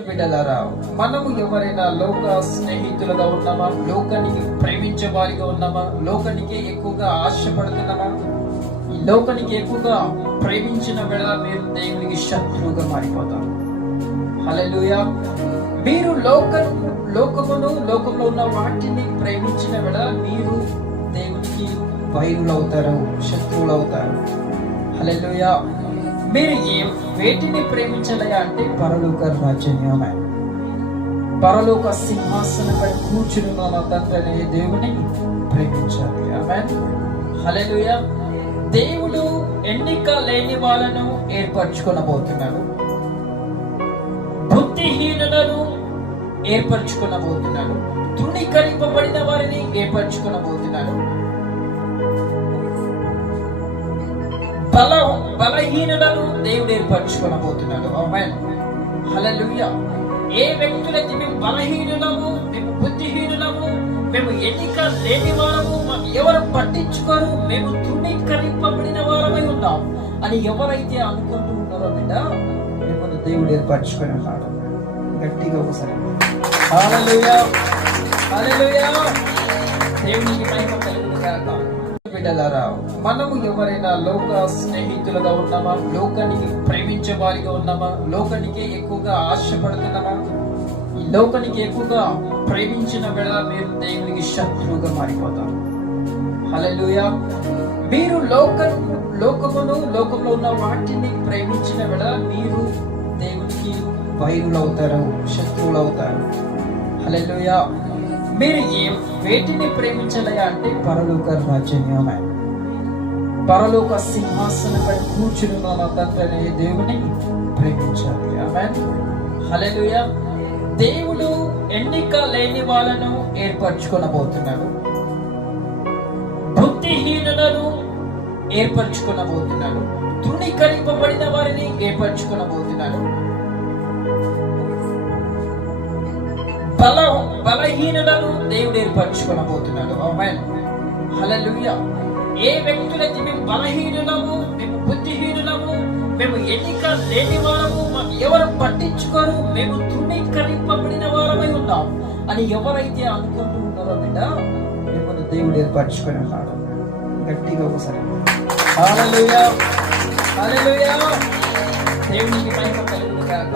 బిడ్డలారా, మనము ఎవరైనా లోక స్నేహితులుగా ఉన్నామా? లోకానికి ప్రేమించే వారిగా ఉన్నామా? లోకానికి ఎక్కువగా ఆశపడుతున్నామా? ఈ లోకానికి ఎక్కువగా ప్రేమించిన వేళ మీరు దేవునికి శత్రువుగా మారిపోతారు. హల్లెలూయా. మీరు లోకమును లోకంలో ఉన్న వాటిని ప్రేమించిన వేళ మీరు దేవునికి వైరులు అవుతారు, శత్రువులు అవుతారు. హల్లెలూయా. మీరు వేటిని ప్రేమించాలయా అంటే పరలోక రాజ్యమే, పరలోక సింహాసనంపై కూర్చుని మన తండ్రి దేవుని ప్రేమించాలి. ఆమేన్. హల్లెలూయా. దేవుడు ఎన్నిక లేని వాళ్ళను ఏర్పరచుకొనబోతున్నాడు, బుద్ధిహీనులను ఏర్పరచుకొనబోతున్నాడు, తృణీకరింపబడిన వారిని ఏర్పరచుకొనబోతున్నాడు, బలహీనులను దేవుడు ఏర్పరచుకొనబోతున్నాడు. ఆమేన్. హల్లెలూయా. ఏ వ్యక్తులైతే మేము బలహీనులము, మేము బుద్ధిహీనులము, మేము ఎన్నిక లేని వారము, ఎవరు పట్టించుకోరు, మేము తృణీకరింపబడిన వారమై ఉన్నాం అని ఎవరైతే అనుకుంటూ ఉన్నారో బిడ్డ, మిమ్మల్ని దేవుడు ఏర్పరచుకొని ఉన్నాడు. గట్టిగా ఒకసారి హల్లెలూయా, హల్లెలూయా. దేవునికి మహిమ కలుగును గాక. బిడ్డలారా, మనము ఎవరైనా లోక స్నేహితులుగా ఉన్నామా? లోకానికి ప్రేమించే వారిగా ఉన్నామా? లోకానికి ఎక్కువగా ఆశపడుతున్నామా? ఈ లోకానికి ఎక్కువగా ప్రేమించిన వేళ మీరు దేవునికి శత్రువుగా మారిపోతారు. హల్లెలూయా. మీరు లోకమును లోకంలో ఉన్న వాటిని ప్రేమించిన వేళ మీరు దేవునికి వైరులు అవుతారు, శత్రువులు అవుతారు. హల్లెలూయా. మీరు వేటిని ప్రేమించాలయా అంటే పరలోక రాజ్యమే, పరలోక సింహాసనంపై కూర్చుని మన తండ్రి దేవుని ప్రేమించాలి. ఆమేన్. హల్లెలూయా. దేవుడు ఎన్నిక లేని వాళ్ళను ఏర్పరచుకొనబోతున్నాడు, బుద్ధిహీనులను ఏర్పరచుకొనబోతున్నాడు, తృణీకరింపబడిన వారిని ఏర్పరచుకొనబోతున్నాడు, బలహీనులను దేవుడు ఏర్పరచుకొనబోతున్నాడు. ఆమేన్. హల్లెలూయా. ఏ వ్యక్తులైతే మేము బలహీనులము, మేము బుద్ధిహీనులము, మేము ఎన్నిక లేని వారము, ఎవరు పట్టించుకోరు, మేము తృణీకరింపబడిన వారమై ఉన్నాం అని ఎవరైతే అనుకుంటూ ఉన్నారో బిడ్డ, మిమ్మల్ని దేవుడు ఏర్పరచుకొని ఉన్నాడు. గట్టిగా ఒకసారి హల్లెలూయా, హల్లెలూయా. దేవునికి మహిమ కలుగును గాక.